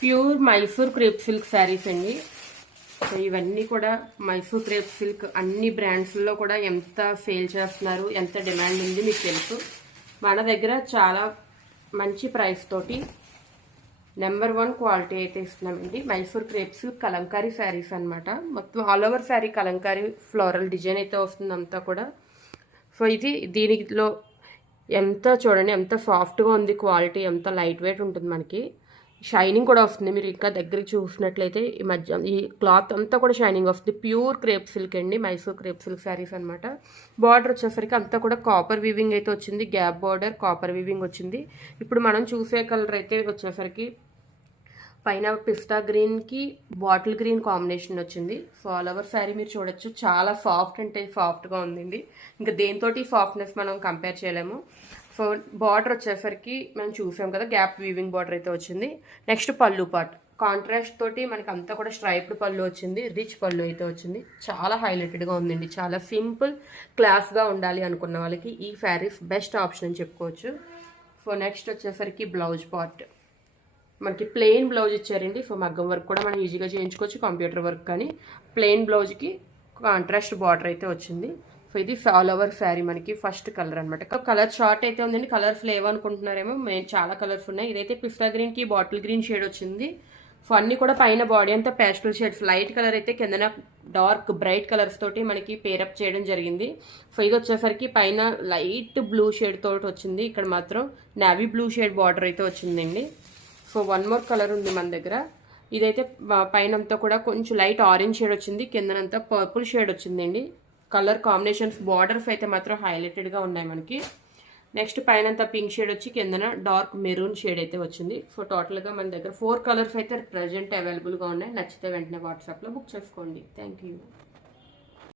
Pure Mysore crepe silk saris అండి. So ఇవన్నీ కూడా మైసూర్ క్రేప్ సిల్క్ అన్ని బ్రాండ్స్లో కూడా ఎంత సేల్ చేస్తున్నారు, ఎంత డిమాండ్ ఉంది మీకు తెలుసు. మన దగ్గర చాలా మంచి ప్రైస్ తోటి నెంబర్ 1 క్వాలిటీ అయితే ఇస్తున్నామండి. మైసూర్ క్రేప్ సిల్క్ కలంకారీ శారీస్ అనమాట. మొత్తం all over sari Kalamkari floral design అయితే వస్తుంది అంతా కూడా. సో ఇది దీనిలో ఎంత చూడండి, ఎంత సాఫ్ట్గా ఉంది క్వాలిటీ, ఎంత లైట్ వెయిట్ ఉంటుంది, మనకి షైనింగ్ కూడా వస్తుంది. మీరు ఇంకా దగ్గరికి చూసినట్లయితే ఈ మధ్య ఈ క్లాత్ అంతా కూడా షైనింగ్ వస్తుంది. ప్యూర్ క్రేప్ సిల్క్ అండి, మైసూర్ క్రేప్ సిల్క్ శారీస్ అనమాట. బార్డర్ వచ్చేసరికి అంతా కూడా కాపర్ వీవింగ్ అయితే వచ్చింది, గ్యాప్ బార్డర్ కాపర్ వీవింగ్ వచ్చింది. ఇప్పుడు మనం చూసే కలర్ అయితే వచ్చేసరికి పైన పిస్తా గ్రీన్కి బాటిల్ గ్రీన్ కాంబినేషన్ వచ్చింది. సో ఆల్ ఓవర్ శారీ మీరు చూడొచ్చు, చాలా సాఫ్ట్ అంటే సాఫ్ట్గా ఉందండి. ఇంకా దేనితోటి సాఫ్ట్నెస్ మనం కంపేర్ చేయలేము. సో బార్డర్ వచ్చేసరికి మనం చూసాం కదా, గ్యాప్ వీవింగ్ బార్డర్ అయితే వచ్చింది. నెక్స్ట్ పళ్ళు పార్ట్ కాంట్రాస్ట్ తోటి మనకి అంతా కూడా స్ట్రైప్డ్ పళ్ళు వచ్చింది, రిచ్ పళ్ళు అయితే వచ్చింది. చాలా హైలైటెడ్గా ఉందండి, చాలా సింపుల్ క్లాస్గా ఉండాలి అనుకున్న వాళ్ళకి ఈ శారీస్ బెస్ట్ ఆప్షన్ అని చెప్పుకోవచ్చు. సో నెక్స్ట్ వచ్చేసరికి బ్లౌజ్ పార్ట్ మనకి ప్లెయిన్ బ్లౌజ్ ఇచ్చారండి. సో మగ్గం వర్క్ కూడా మనం ఈజీగా చేయించుకోవచ్చు, కంప్యూటర్ వర్క్ కానీ. ప్లెయిన్ బ్లౌజ్కి కాంట్రాస్ట్ బార్డర్ అయితే వచ్చింది. సో ఇది ఆల్ ఓవర్ శారీ మనకి ఫస్ట్ కలర్ అనమాట. కలర్ షార్ట్ అయితే ఉందండి, కలర్స్ లేవనుకుంటున్నారేమో, మేము చాలా కలర్స్ ఉన్నాయి. ఇదైతే పిస్తా గ్రీన్కి బాటిల్ గ్రీన్ షేడ్ వచ్చింది. సో అన్నీ కూడా పైన బాడీ అంతా పేస్టల్ షేడ్స్, లైట్ కలర్ అయితే కిందన డార్క్ బ్రైట్ కలర్స్ తోటి మనకి పేరప్ చేయడం జరిగింది. సో ఇది వచ్చేసరికి పైన లైట్ బ్లూ షేడ్ తోటి వచ్చింది, ఇక్కడ మాత్రం నావీ బ్లూ షేడ్ బార్డర్ అయితే వచ్చిందండి. సో 1 మోర్ కలర్ ఉంది మన దగ్గర. ఇదైతే పైన అంతా కూడా కొంచెం లైట్ ఆరెంజ్ షేడ్ వచ్చింది, కిందనంతా పర్పుల్ షేడ్ వచ్చిందండి. కలర్ కాంబినేషన్స్ బార్డర్స్ అయితే మాత్రం హైలైటెడ్గా ఉన్నాయి మనకి. నెక్స్ట్ పైన అంతా పింక్ షేడ్ వచ్చి కిందన డార్క్ మెరూన్ షేడ్ అయితే వచ్చింది. సో టోటల్గా మన దగ్గర 4 కలర్స్ అయితే ప్రజెంట్ అవైలబుల్గా ఉన్నాయి. నచ్చితే వెంటనే వాట్సాప్లో బుక్ చేసుకోండి. Thank you.